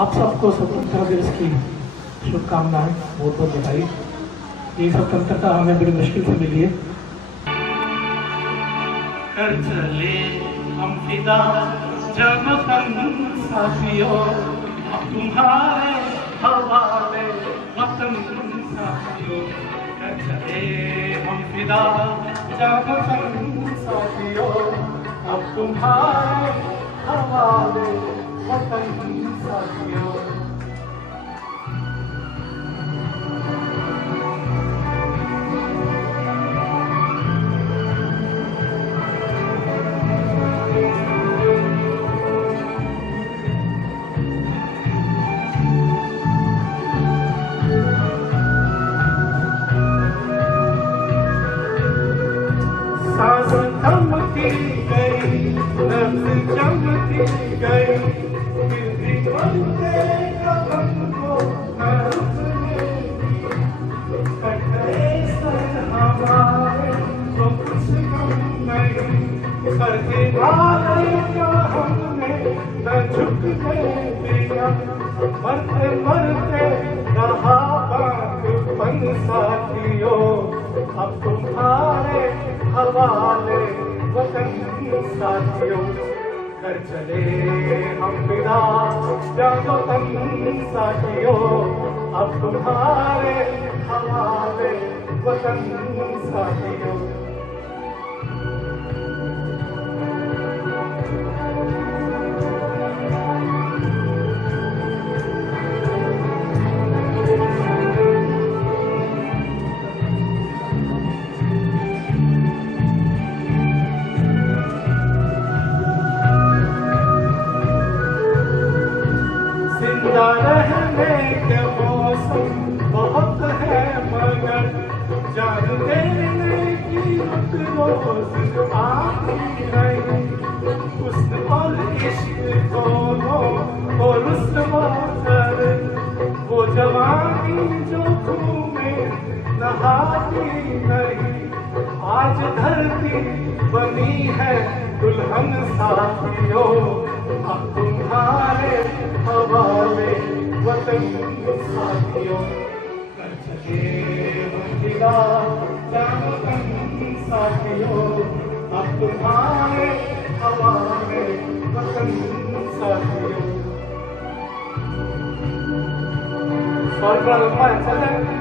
आप सबको स्वतंत्रता दिवस की शुभकामनाएं, बहुत बहुत बधाई। ये स्वतंत्रता हमें बड़ी मुश्किल से मिली है। कर चले हम फिदा जब तक साथियों, अब तुम्हारे हवाले वतन साथियों। कर चले हम फिदा जब तक साथियों, अब तुम्हारे हवाले वतन साथियों। सांस थमती गई, नब्ज़ जमती गई, फिर भी बढ़ते कदम को न रुकने दी। कटे सर हमारे तो कुछ गम नहीं, सर हिलाने का हमने न झुकने दिया। मरते मरते रहा बागपन साथियों, अब तुम्हारे हवाले वतन साथियों। कर चले हम फिदा जानो तन साथियों, अब तुम्हारे हवाले वतन साथियों। जिंदा रहने के मौसम बहुत है, मगर जान देने की रुक रोज आती नहीं। हुस्न और इश्क दोनों को रुस्वा कर, वो जवानी जो खून में नहाती नहीं। आज धरती बनी है दुल्हन साथियों, अब तुम्हारे हवाले वतन साथियों। कर चले हम फिदा जानो तन साथियों, अब तुम्हारे हवाले वतन साथियों। और बड़ा लंबा है, चल जाए।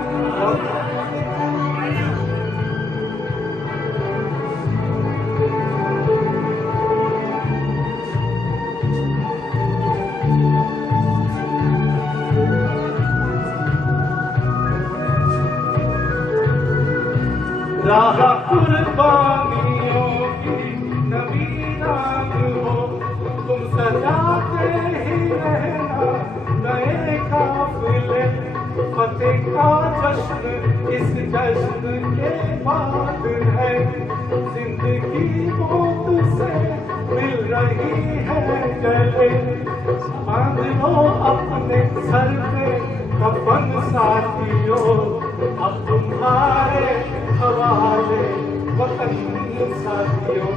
राह कुर्बानियों की नवीरान हो, तुम सजाते ही रहना नए काफिले। फतेह का जश्न इस जश्न के बाद है, जिंदगी मौत से मिल रही है गले। बांध लो अपने सर पे कफन साथियों, अब तुम्हारे हवाले वतन साथियों।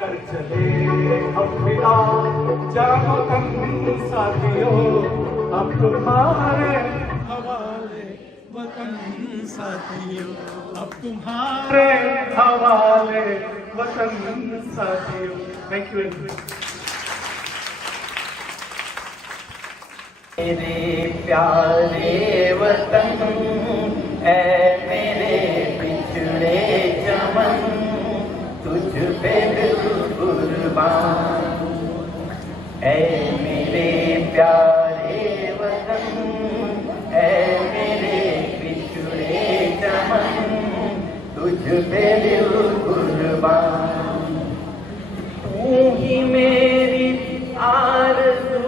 कर चले हम फिदा जानो तन साथियों, अब तुम्हारे हवाले वतन साथियों, अब तुम्हारे हवाले वतन साथियों। Thank you. मेरे प्यारे वतन ऐ मेरे बिछड़े चमन, तुझ पे दिल कुर्बान। ऐ मेरे प्यारे वतन ऐ मेरे बिछड़े चमन, तुझ पे दिल कुर्बान। तू ही मेरी आरज़ू,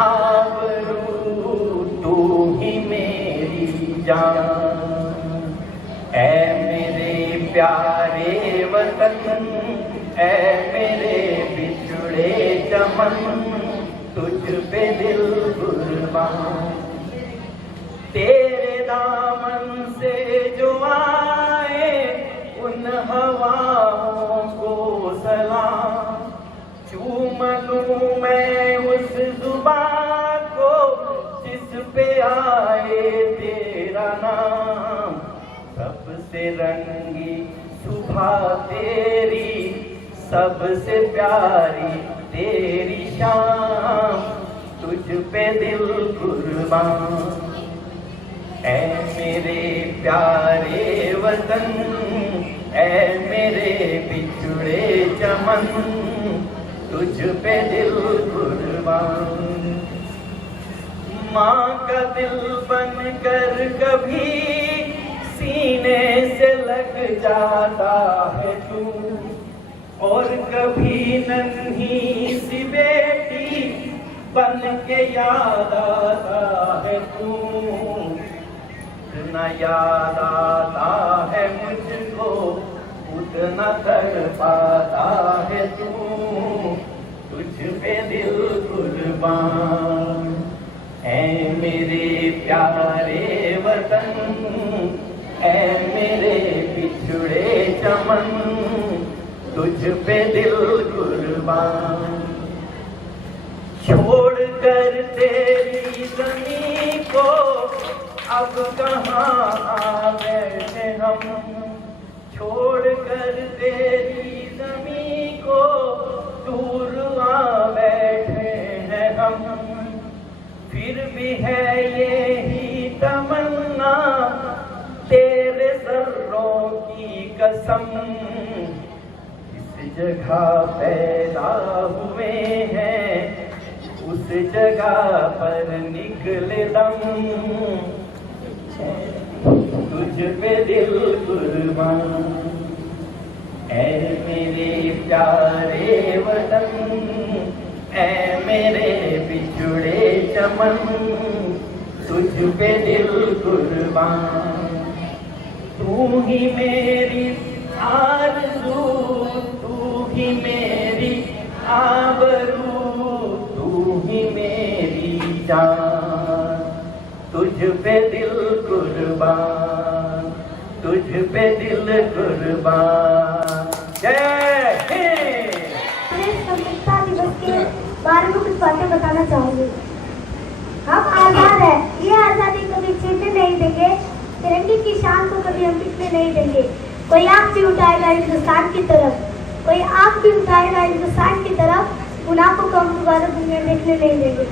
आबरू, तू ही मेरी जान। ऐ मेरे प्यारे वतन ऐ मेरे बिछड़े चमन, तुझ पे दिल कुर्बान। तेरे दामन से जो आए उन हवाओं को सलाम, चूम लूं मैं मैं उस जुबान को जिस पे आए तेरा नाम। सबसे रंगी सुबह तेरी, सबसे प्यारी तेरी शाम, तुझ पे दिल कुर्बान। ऐ मेरे प्यारे वतन, ऐ मेरे बिछड़े चमन, तुझ पे दिल कुर्बान। माँ का दिल बन कर कभी सीने से लग जाता है तू, और कभी नन्ही सी बेटी बन के याद आता है तू। उतना याद आता है मुझको, उतना तड़पाता है तू, तुझ पे दिल कुर्बान। ऐ मेरे प्यारे वतन, ऐ मेरे बिछड़े चमन, तुझ पे दिल कुर्बान। छोड़ कर तेरी ज़मीं को अब कहाँ आ बैठे हम, छोड़ कर तेरी ज़मीं को दूर आ बैठे हैं हम। फिर भी है यही तमन्ना तेरे ज़र्रों की कसम, इस जगह पैदा हुए हैं उस जगह पर निकले दम, तुझ पे दिल कुर्बान। ऐ मेरे प्यारे वतन, ऐ मेरे बिछड़े चमन, तुझ पे दिल कुर्बान। तू ही मेरी आरज़ू, तू ही मेरी आबरू, तू ही मेरी जान, तुझ पे दिल कुर्बान, तुझ पे दिल कुर्बान। जय हिंद। स्वतंत्रता दिवस के बारे में कुछ बातें बताना चाहूंगी। हम आजाद है, ये आजादी कभी छीनने नहीं देंगे, तिरंगे की शान को कभी हम मिटने नहीं देंगे। कोई आंख भी उठाएगा हिंदुस्तान की तरफ, कोई आंख भी उठाएगा हिंदुस्तान की तरफ, उन आंखों को हम दोबारा दुनिया देखने नहीं देंगे।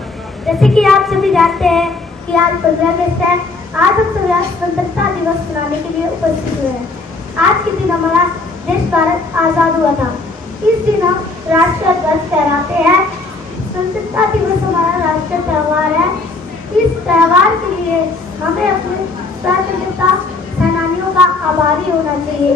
जैसे कि आप सभी जानते हैं कि आज 15 अगस्त है। आज हम स्वतंत्रता दिवस मनाने के लिए उपस्थित हुए हैं। आज के दिन हमारा देश भारत आजाद हुआ था। इस दिन हम राष्ट्रीय ध्वज फहराते हैं। स्वतंत्रता दिवस हमारा राष्ट्रीय त्यौहार है। इस त्यौहार के लिए हमें अपने स्वतंत्रता सेनानियों का आभारी होना चाहिए,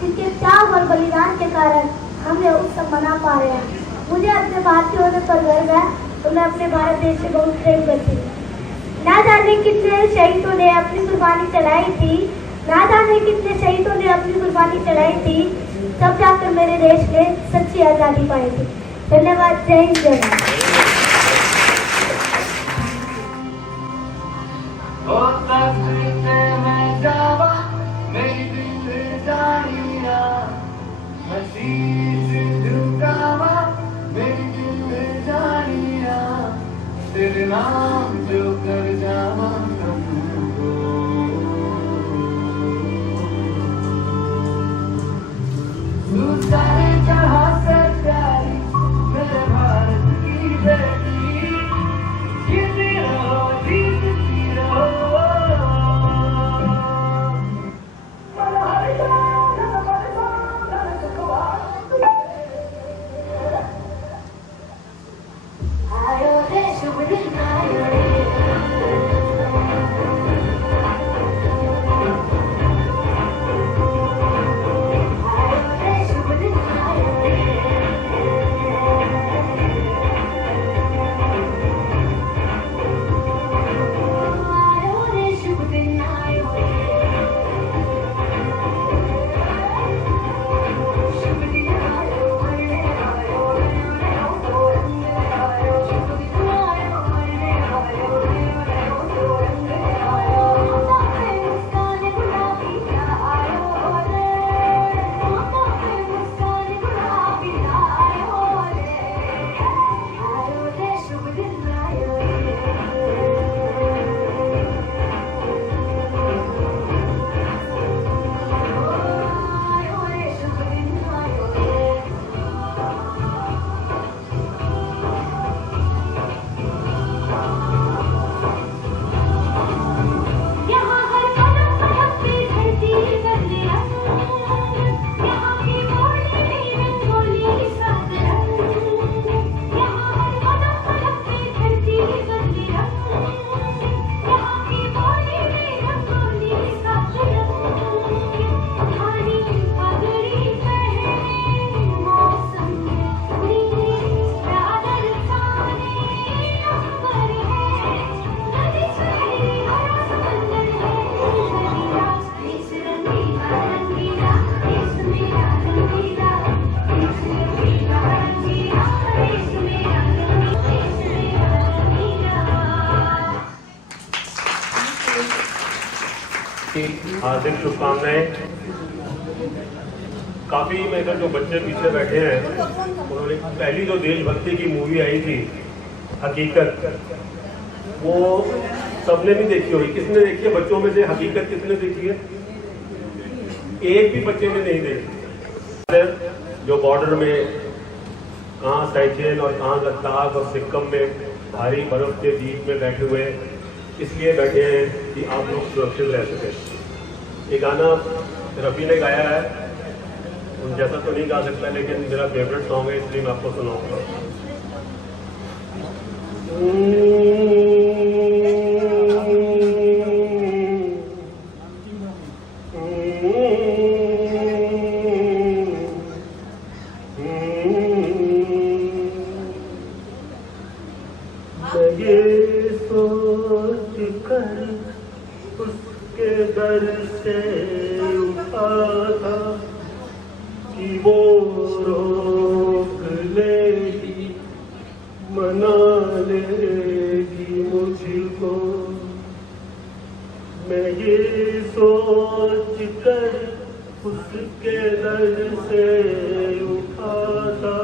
जिनके त्याग और बलिदान के कारण हम ये उत्सव मना पा रहे हैं। मुझे अपने भारतीय होने पर गर्व है, तो मैं अपने भारत देश से बहुत प्रेम करती हूँ। ना जाने कितने शहीदों ने अपनी कुर्बानी चलाई थी, ना जाने कितने शहीदों ने अपनी कुर्बानी चलाई थी, तब जाकर मेरे देश ने सच्ची आज़ादी पाई थी। धन्यवाद। जय हिंद, जय भारत। तेरे नाम जो कर जावा तुमको, तू सारे जहां से प्यारी मेरे भारत की बेटी, जीती रहो जीतती रहो। आयो रे शुभ दिन आयो रे, आयो रे शुभ दिन हार्दिक शुभकामनाएं। काफ़ी मेरे जो बच्चे पीछे बैठे हैं उन्होंने पहली जो देशभक्ति की मूवी आई थी हकीकत, वो सबने नहीं देखी होगी। किसने देखी है बच्चों में से? हकीकत किसने देखी है? एक भी बच्चे ने नहीं देखी। जो बॉर्डर में कहाँ साइचेन और कहाँ लद्दाख और सिक्किम में भारी बर्फ के बीच में बैठे हुए हैं, इसलिए बैठे हैं कि आप लोग सुरक्षित रह सकें। ये गाना रफ़ी ने गाया है, उन जैसा तो नहीं गा सकता, लेकिन मेरा फेवरेट सॉन्ग है इसलिए मैं आपको सुनाऊंगा। ये सोच कर उसके दर से उठा था कि वो रोक लेगी, मना लेगी मुझको। मैं ये सोच कर उसके दर से उठा था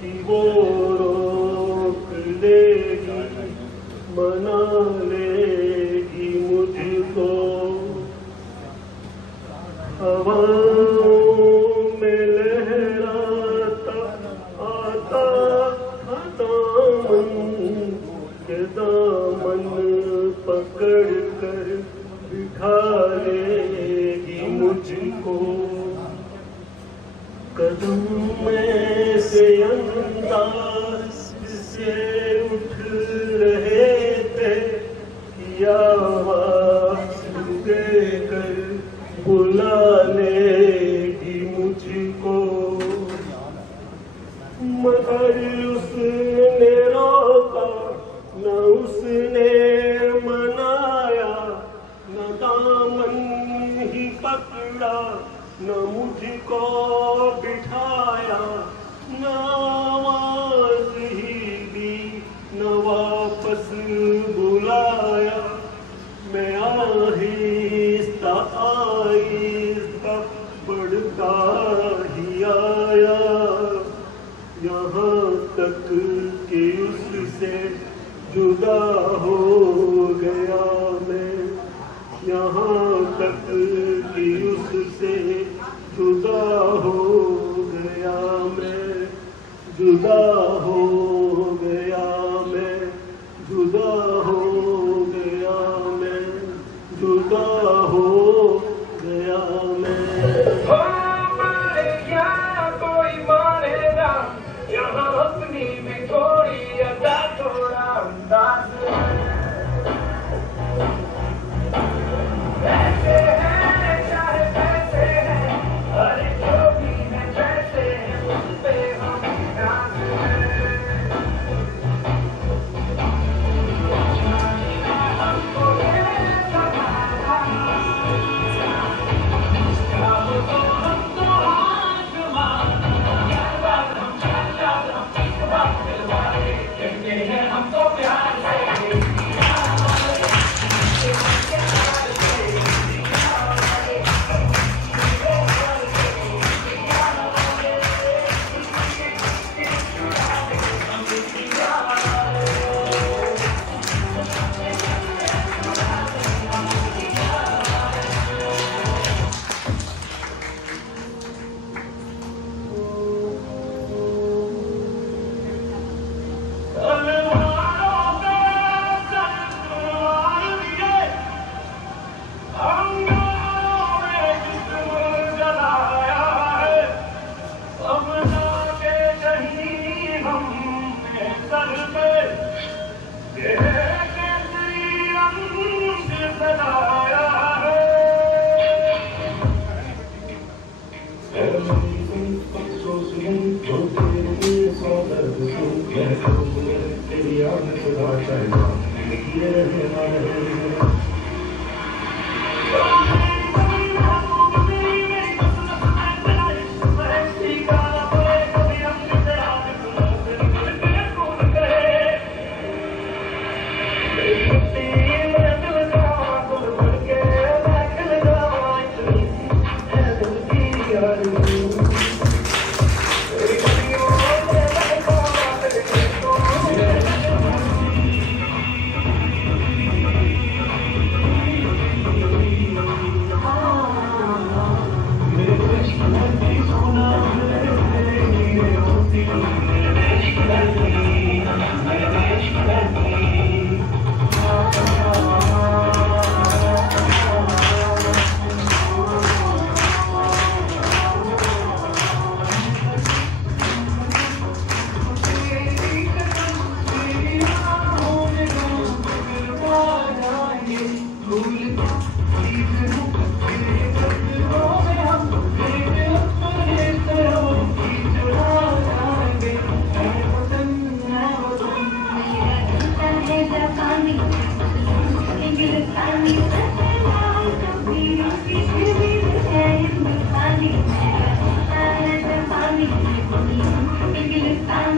कि वो रोक लेगी, मना लेगी मुझको। हवाओं में लहराता आता था दामन के, दामन पकड़ कर बिठा लेगी मुझको। कदम में से अंदाज से उठ रहे थे, या आवाज देकर बुला लेगी मुझको। मगर उसने रोका न उसने मनाया, न दामन ही पकड़ा न मुझको बिठाया, न आवाज ही दी न वापस बुलाया। मैं आहिस्ता आहिस्ता बढ़ता ही आया, यहाँ तक कि उससे जुदा हो गया मैं। यहाँ तक कि उससे जुदा हो गया मैं, जुदा हो गया मैं, जुदा हो गया मैं, जुदा हो गया मैं। कोई मानेगा यहाँ अपनी भी थोड़ी अदा, थोड़ा अंदाज पैसे हैं चाहे पैसे हैं, अरे जो भी है पैसे हैं, उस पे हम नाज हमको ये सवारा, हमको आसमान, कहते हैं हमको प्यार से।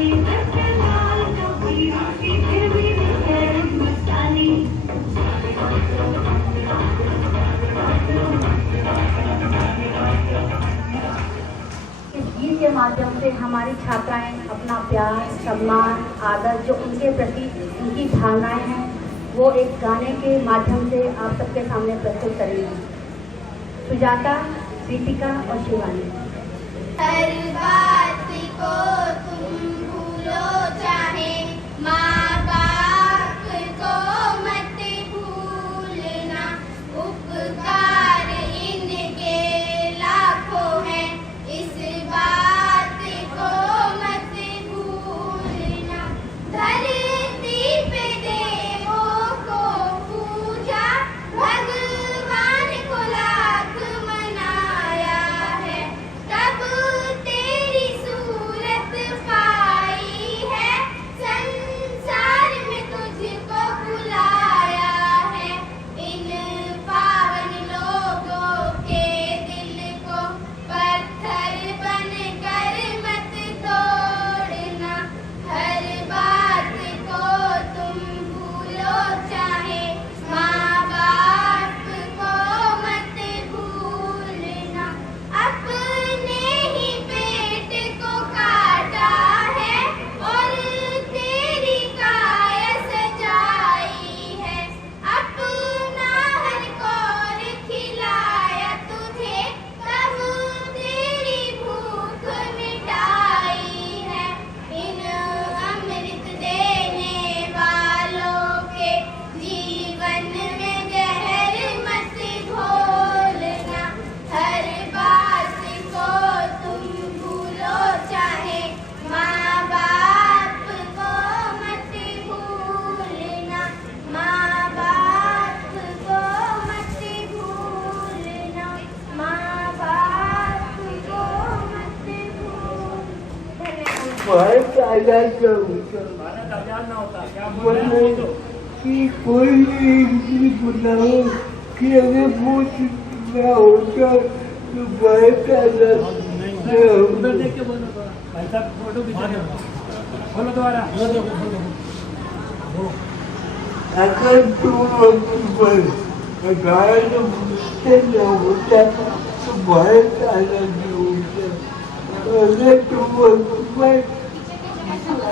इस गीत के माध्यम से हमारी छात्राएं अपना प्यार, सम्मान, आदर जो उनके प्रति उनकी भावनाएं हैं वो एक गाने के माध्यम से आप सबके सामने प्रस्तुत करेंगी। सुजाता, प्रीतिका और शिवानी। हर बात को तुम भूलो चाहे माँ बाप को मत भूलना, उपकार इनके लाखों हैं, इस बात को मत भूलना। धरती पे देवों को पूजा, भगवान को लाख मनाया है, तब तेरी सूरत पाई है, संसार में तुझको बुलाया है। इन पावन लोगों के दिल को पत्थर बनकर मत तोड़ना, हर बात को तुम भूलो चाहे माँ बाप को मत भूलना। अपने ही पेट को काटा है और तेरी काया सजाई है, अपना हर कौर खिलाया तुझे, तब तेरी भूख मिटाई है। इन अमृत देने वालों के जीवन में जहर मत घोलना, हर बात को तुम भूलो चाहे माँ बाप को मत भूलना, माँ बाप को मत भूलना, माँ बाप को मत भूलना। भारत आजाद का भारत आजाद ना होता क्या कि कोई भी बताओ कि अगर वो ना होता तो भारत आजाद नहीं होता। देख के बोलो थोड़ा भाई साहब, फोटो खींचा बोलो दोबारा। अगर तुम वक्त पर 18 से न होता तो भारत आजाद नहीं होता। अगर तुम वक्त पर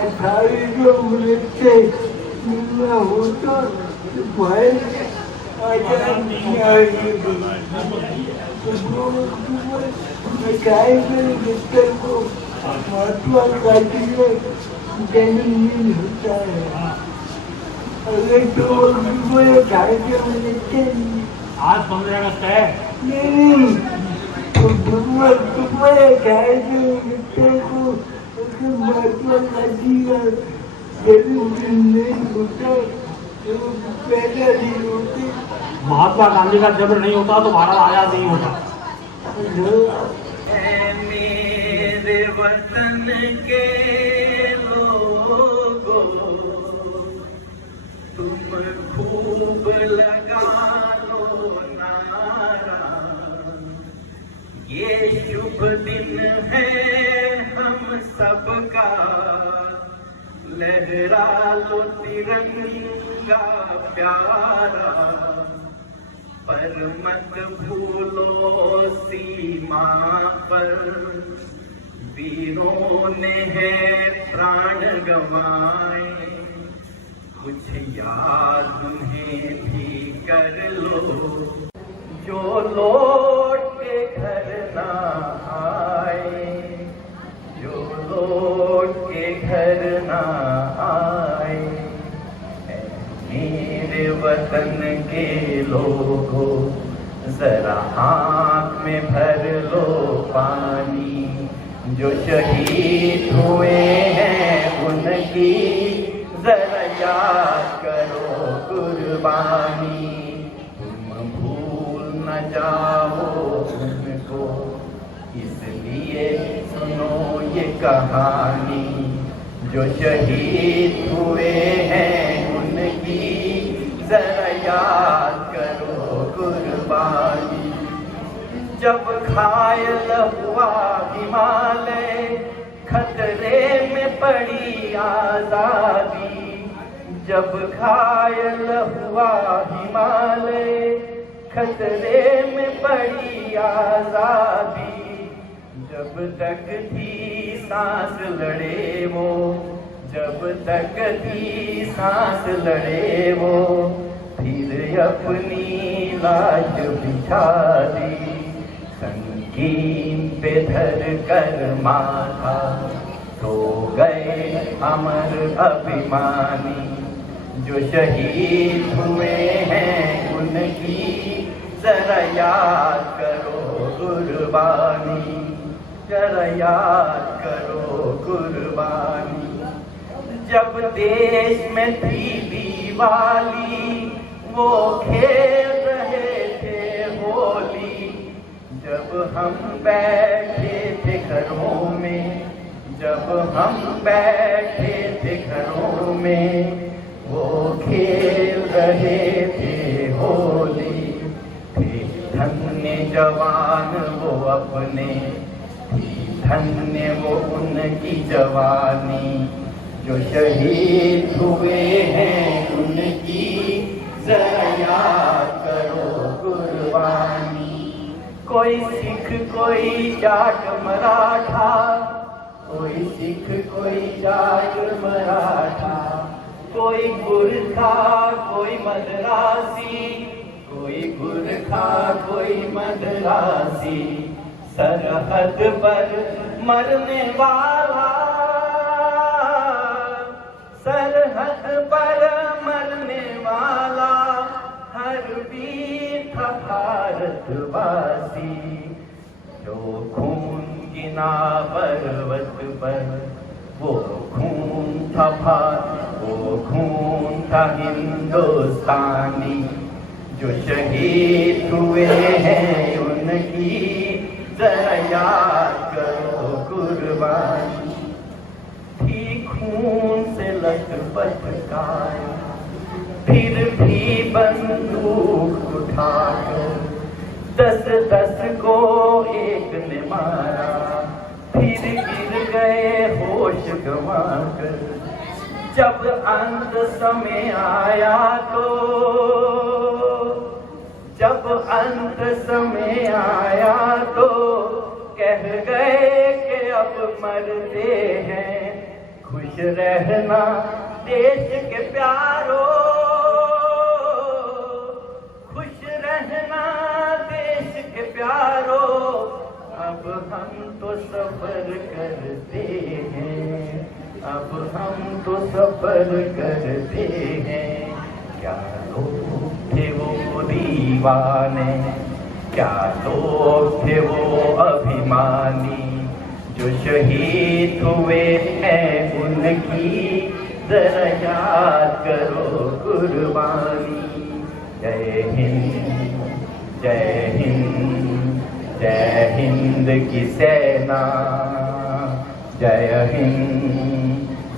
18 से न होता तो भारत आजाद नहीं आएगा। को महात्मा गांधी ने जन्मदिन होता है। अगर तो आज 15 अगस्त है। नहीं तुम्हारे को महात्मा गांधी का जन्मदिन नहीं होता तो पैदा नहीं होते। महात्मा गांधी का जन्म नहीं होता तो भारत आजाद नहीं होता। मेरे वतन के लोगों, तुम खूब लगा लो नारा, ये शुभ दिन है हम सबका, लहरा लो तिरंगा प्यारा, पर मत भूलो सीमा पर वीरों ने है प्राण गंवाए, कुछ याद उन्हें भी कर लो, जो लौट के घर ना आए, जो लौट के घर ना आए। मेरे वतन के लोगों, जरा आँख में भर लो पानी, जो शहीद हुए हैं उनकी जरा याद करो कुर्बानी, तुम भूल न जाओ उनको, इसलिए सुनो ये कहानी, जो शहीद हुए हैं उनकी जरा याद करो कुर्बानी। जब घायल हुआ हिमालय, खतरे में पड़ी आजादी, जब घायल हुआ हिमालय, खतरे में पड़ी आजादी, जब तक थी सांस लड़े वो, जब तक थी सांस लड़े वो, फिर अपनी लाश बिछा दी, संगीन पे धर कर माथा, सो गए अमर अभिमानी, जो शहीद हुए हैं उनकी जरा याद करो कुर्बानी, जरा याद करो कुर्बानी। जब देश में थी दिवाली, वो खेल रहे थे होली, जब हम बैठे थे घरों में, जब हम बैठे थे घरों में, वो खेल रहे थे होली। थे धन्य जवान वो अपने, थी धन्य वो उनकी जवानी, जो शहीद हुए हैं उनकी जरा याद करो कुर्बानी। कोई सिख कोई जाट मराठा, कोई सिख कोई जाट मराठा, कोई गुरखा कोई मद्रासी, कोई गुरखा कोई मद्रासी, सरहद पर मरने वाला, सरहद पर मरने वाला, हर वीर था भारतवासी, जो खून गिना पर्वत पर, वो खून था वो खून था हिंदुस्तानी, जो शहीद हुए हैं उनकी जरा याद करो कुर्बानी। थी खून से लथपथ काया, फिर भी बंदूक उठाकर 10-10 को एक ने मारा, फिर गिर गए होश गंवाकर। जब अंत समय आया तो, जब अंत समय आया तो, कह गए कि अब मरते हैं, खुश रहना देश के प्यारो, खुश रहना देश के प्यारो, अब हम तो सफर करते हैं, अब हम तो सफर करते हैं। क्या लोग थे वो दीवाने, क्या लोग थे वो अभिमानी, जो शहीद हुए हैं उनकी जरा याद करो कुर्बानी। जय हिंद, जय हिंद, जय हिंद की सेना, जय हिंद,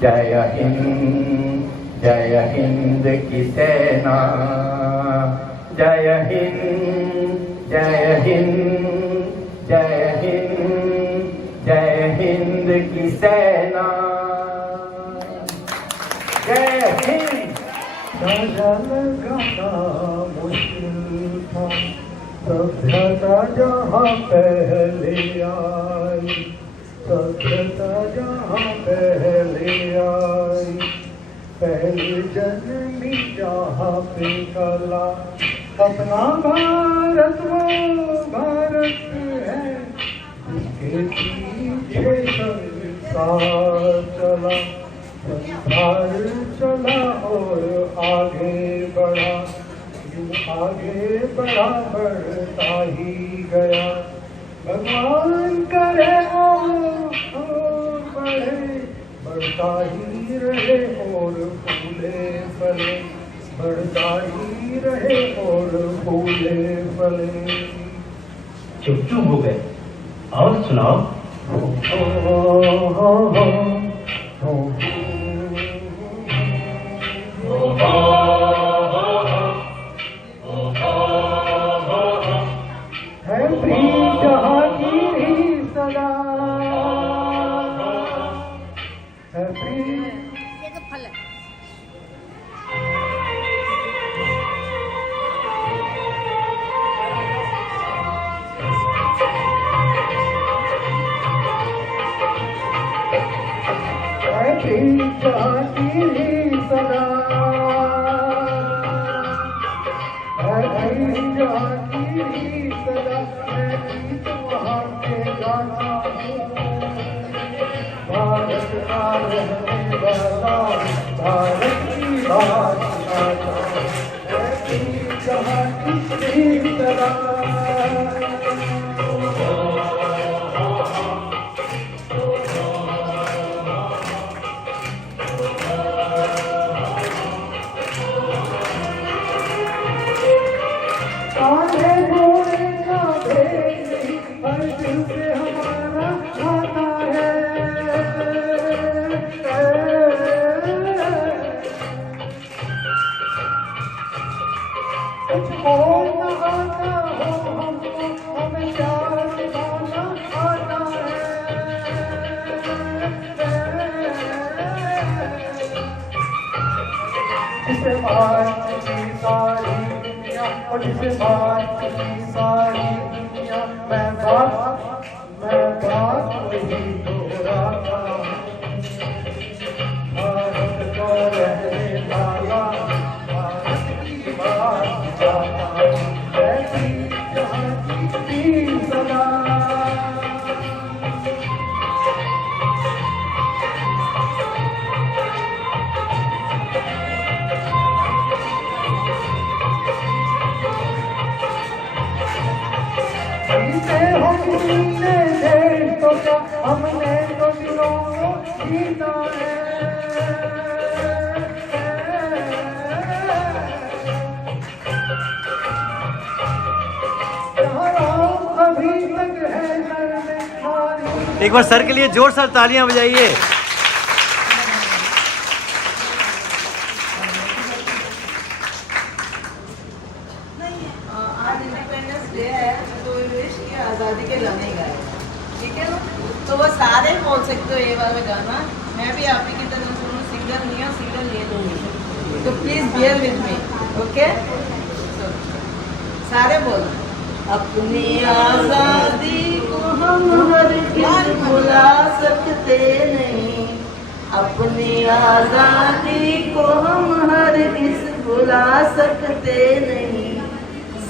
जय हिंद, जय हिंद की सेना, जय हिंद, जय हिंद, जय हिंद, जय हिंद की सेना, जय हिंद। राजा लगाना मुश्किल था, सभ्यता जहाँ पहले आई, सभ्यता जहाँ पहले आई, पहली जन्मी जहाँ पे कला, अपना भारत वो भारत है, उसके पीछे संसार चला, संसार चला और आगे बढ़ा, यूं आगे बढ़ा बढ़ता ही गया। भगवान करे और बढ़े, बढ़ता ही रहे और फूले फले, बढ़ता ही रहे और फूले फले। चुप हो गए, और सुनाओ। है प्रीत जहाँ की सदा, एक बार सर के लिए जोर से तालियां बजाइए। आज इंडिपेंडेंस डे है तो विश की आज़ादी के गाने गाए, ठीक है ना? तो वो सारे बोल सकते हो ये वाला गाना। मैं भी आप ही की तरह सुनूँ, सिंगर नहीं हूँ, सिंगर ले लूँगी, तो please bear with me, okay? सारे बोलो। अपनी आज़ादी को हम हरगिज़ भुला सकते नहीं, अपनी आज़ादी को हम हरगिज़ भुला सकते नहीं।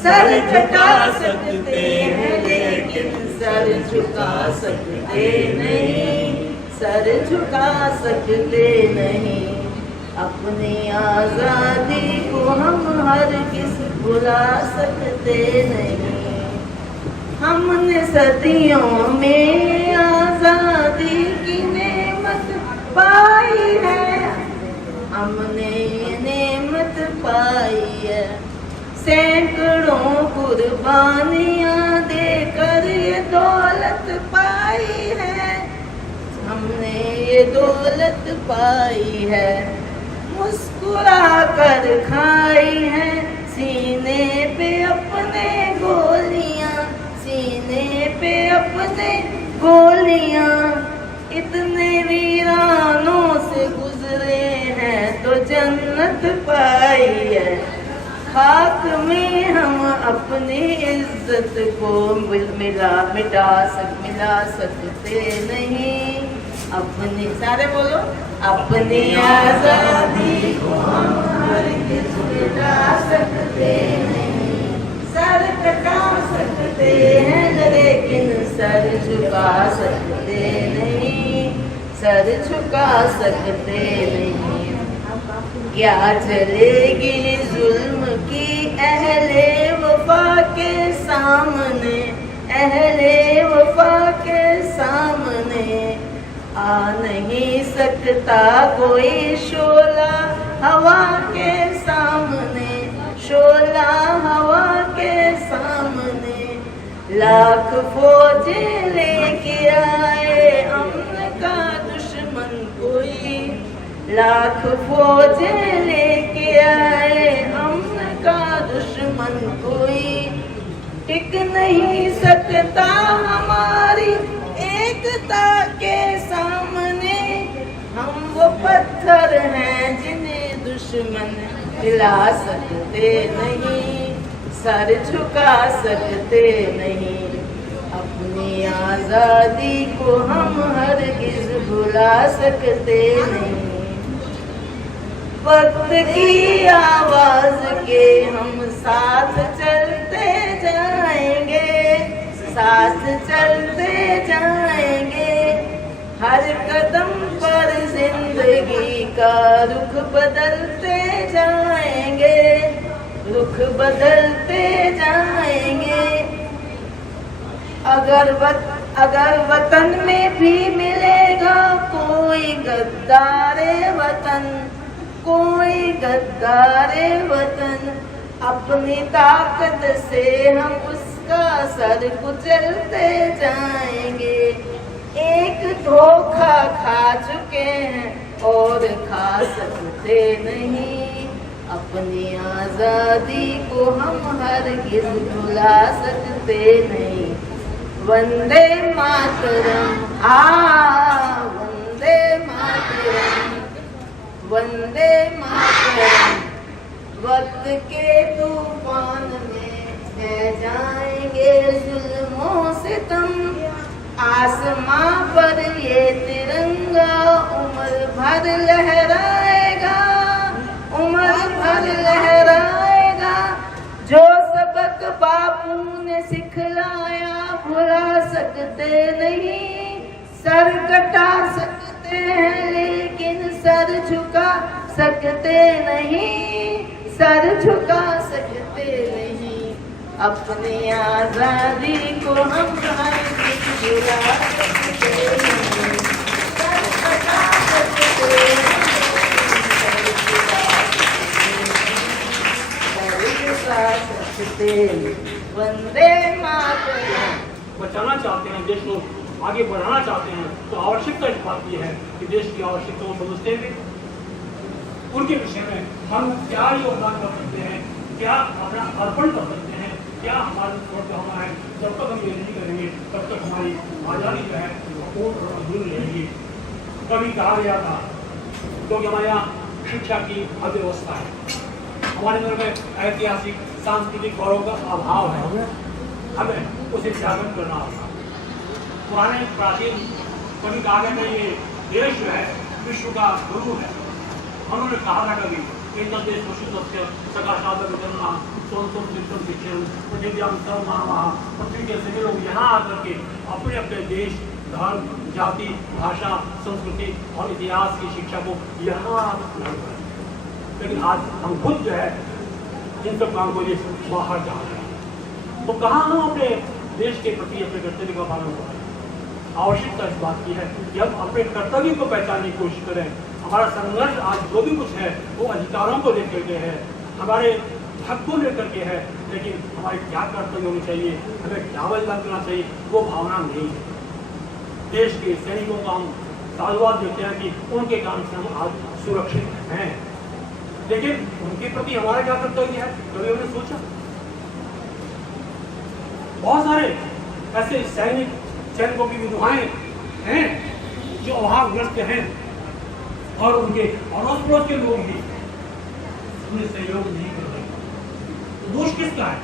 सर कटा सकते हैं लेकिन सर झुका सकते नहीं, सर झुका सकते नहीं। अपनी आज़ादी को हम हरगिज़ भुला सकते नहीं। हमने सदियों में आज़ादी की नेमत पाई है, हमने ये नेमत पाई है। सैकड़ों कुर्बानियाँ देकर ये दौलत पाई है, हमने ये दौलत पाई है। मुस्कुरा कर खाई है सीने पे अपने गोलियाँ, सीने पे अपने गोलियाँ। इतने वीरानों से गुजरे हैं तो जन्नत पाई है। खाक में हम अपनी इज्जत को मिला सकते नहीं। अपनी सारे बोलो, अपनी आज़ादी को हम हरगिज़ मिटा सकते नहीं। सर कटा सकते हैं लेकिन सर झुका सकते नहीं, सर झुका सकते नहीं। क्या चलेगी जुल्म की अहले वफा के सामने, अहले वफा के सामने। आ नहीं सकता कोई शोला हवा के सामने, शोला हवा के सामने। लाख फौजें लेके आए अम्न का दुश्मन कोई, लाख फौजें लेके आए अम्न का दुश्मन कोई। टिक नहीं सकता हमारी एकता के सामने। हम वो पत्थर हैं जिन्हें दुश्मन हिला सकते नहीं, सर झुका सकते नहीं। अपनी आज़ादी को हम हरगिज़ भुला भुला सकते नहीं। वक्त की आवाज के हम साथ चलते जाएंगे, साथ चलते जाएंगे। हर कदम पर जिंदगी का रुख बदलते जाएंगे, रुख बदलते जाएंगे। अगर वतन में भी मिलेगा कोई गद्दारे वतन, कोई गद्दारे वतन, अपनी ताकत से हम उसका सर कुचलते जाएंगे। एक धोखा खा चुके हैं और खा सकते नहीं, अपनी आजादी को हम हरगिज़ भुला सकते नहीं। वंदे मातरम, वंदे मातरम, वंदे मातरम। वक्त के तूफान में बह जाएंगे जुल्मों से तुम, आसमां पर ये तिरंगा उम्र भर लहराएगा, उम्र भर लहराएगा। जो सबक बापू ने सिखलाया भुला सकते नहीं। सर कटा सकते हैं लेकिन सर झुका सकते नहीं, सर झुका सकते नहीं। अपनी आजादी को हम हरगिज़ भुला सकते नहीं, सर कटा सकते नहीं, वंदे मातरम। बचाना चाहते हैं, देश को आगे बढ़ाना चाहते हैं, तो आवश्यकता इस बात की है कि देश की आवश्यकताओं को समझते हुए उनके विषय में हम क्या योगदान कर सकते हैं, क्या अपना अर्पण कर सकते हैं, क्या हमारा होना है। जब तक हम ये नहीं करेंगे तब तक हमारी आज़ादी जो है पूर्ण और अधूरी रहेगी। कभी कहा गया था क्योंकि हमारे यहाँ शिक्षा की अव्यवस्था है, हमारे अंदर में ऐतिहासिक सांस्कृतिक गौरव का अभाव है, हमें उसे जागृत करना होगा। पुराने प्राचीन कभी कहा गया था ये देश जो है विश्व का गुरु है। उन्होंने कहा था कभी एक देश वसुधस्य सकाशाद वितरणा सोम शिक्षण शिक्षण पृथ्व्याम सर्वमानवाः, पृथ्वी के सभी लोग यहाँ आकर के अपने अपने देश, धर्म, जाति, भाषा, संस्कृति और इतिहास की शिक्षा को यहाँ लेकिन आज हम खुद जो है इन सब काम को लिए बाहर जा रहे हैं। तो कहाँ हम अपने देश के प्रति अपने कर्तव्य का पालन करें। आवश्यकता इस बात की है कि हम अपने कर्तव्य को पहचानने की कोशिश करें। हमारा संघर्ष आज जो भी कुछ है वो अधिकारों को लेकर के है, हमारे हक को लेकर के है, लेकिन हमारे क्या कर्तव्य होने चाहिए, हमें क्या बलिदान करना चाहिए, वो भावना नहीं है। देश के सैनिकों का हम साधुवाद देते हैं कि उनके कारण से हम आज सुरक्षित हैं, लेकिन उनके प्रति हमारा क्या कर्तव्य है, कभी हमने सोचा? बहुत सारे ऐसे सैनिकों की विधवाएं हैं जो अभावग्रस्त हैं और उनके अड़ोस पड़ोस के लोग भी उन्हें सहयोग नहीं कर रहे। तो दोष किसका है?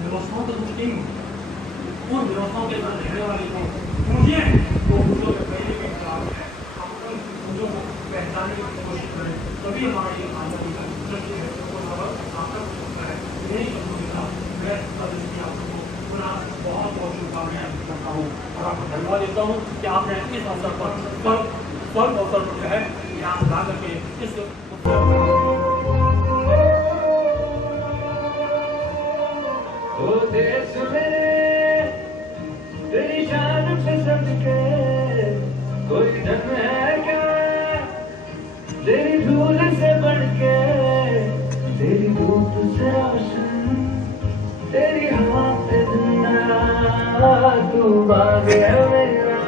व्यवस्थाओं का दोष नहीं है। उन व्यवस्थाओं के अंदर रहने वाले जो पूंजी हैं वो पूंजों के पहले के खिलाफ है। हम उन पूंजों को पहचानने की कोशिश करें, तभी हमारा ये आज़ादी का दृश्य है वो सार्थक हो सकता है। यही शब्दों के साथ मैं आपको पुनः बहुत बहुत शुभकामनाएं करता हूँ और आपको धन्यवाद देता हूँ कि आपने इस अवसर पर स्वर्ग अवसर पर जो है यहाँ ला करके इस देश मेरे तेरी शान पे सदके कोई धन है क्या तेरी धूल से बढ़ के, तेरी धूप से रोशन, तेरी हवा से जिंदा, तू बाग है मेरा,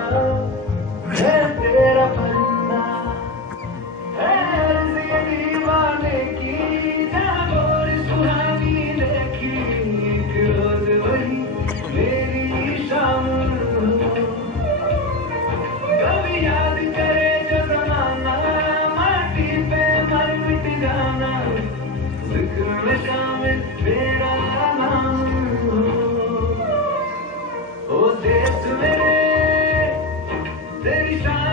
मैं तेरा परिंदा, है अर्ज़ दीवाने की जागोर सुहानी देखी, एक रोज वही मेरी शाम हो। कभी याद करे जो ज़माना, माटी पे मर मिट जाना, जिक्र में शामिल मेरा नाम हो। ओ देश मेरे तेरी शान